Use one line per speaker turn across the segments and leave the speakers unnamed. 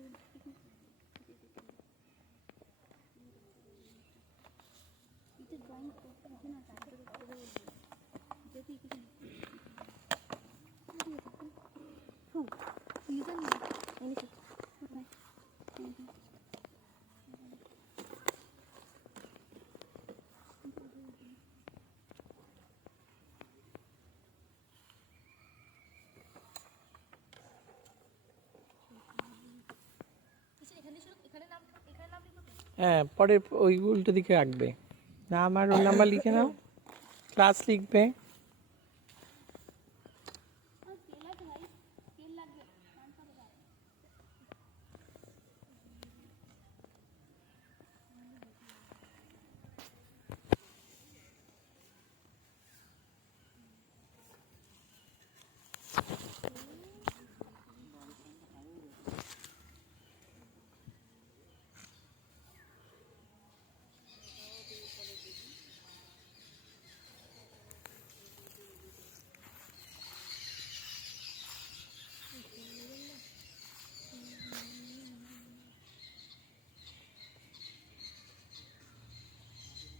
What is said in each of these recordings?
Amen. হ্যাঁ পরে ওই উল্টো দিকে রাখবে নাম আর রোল নাম্বার লিখে নাও। ক্লাস লিখবে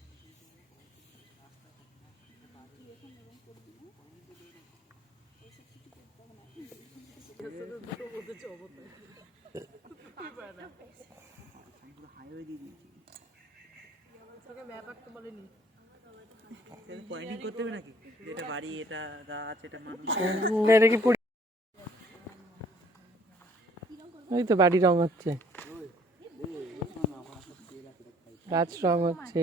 পয়েন্টিং করতে হবে নাকি এটা বাড়ি এটা গাছ এটা মানুষ
এটা কি পুরি- ওই তো বাড়ি রং হচ্ছে। গাছ রং হচ্ছে।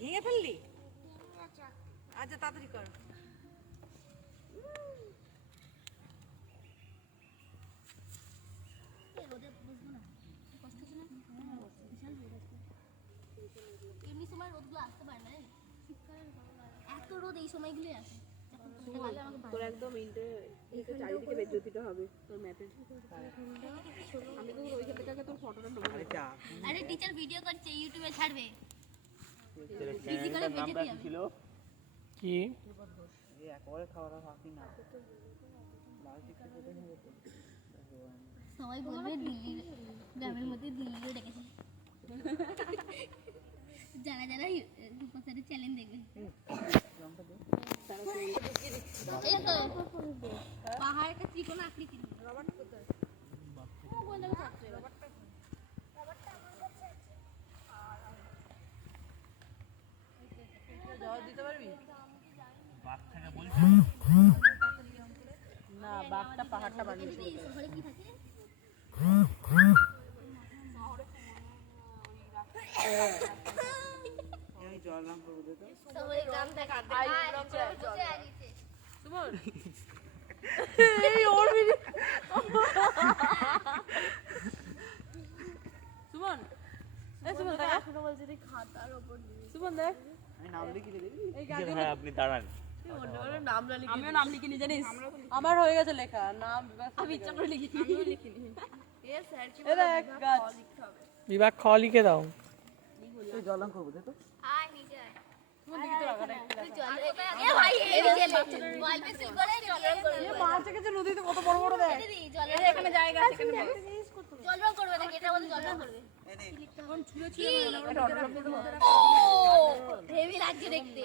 ভেঙে ফেললি? আচ্ছা তাড়াতাড়ি কর।
এমনি সময় রোদগুলো আসতে পারে না এত রোদ এই সময়গুলোই আসে।
তোর একদম ইন্টে চারিদিকে বেজ্জতিটা হবে তোর ম্যাথের আমি তো ওইখান থেকে তোর ফটোটা নেব।
আরে
টিচার ভিডিও করছে ইউটিউবে ছাড়বে। ফিজিক্যালি বেঁচে দিয়ে
ছিল?
কি?
এই একবারে খাওয়া বাকি না?
সবাই বলবে দিল্লির গ্রামের মধ্যে দিল্লিও ডেকেছে। যারা যারা এই
ওর সুমন। এই সুমন দেখ এখনও বলছে খাতার উপর সুমন দেখ।
আমি নাম লিখে দিবি।
এই
হ্যাঁ আপনি দাঁড়ান।
আমিও নাম লিখিনি জানিস? আমার হয়ে গেছে লেখা নাম আমি ইচ্ছা করে লিখিনি। আমিও লিখিনি।
বিভাগ খ লিখে দাও।
নদীতে কত বড় বড় দেখ।
দিদি জল রং এখানে জায়গা আছে এখানে করবে নাকি এটা বলে হেভি লাগছে দেখতে।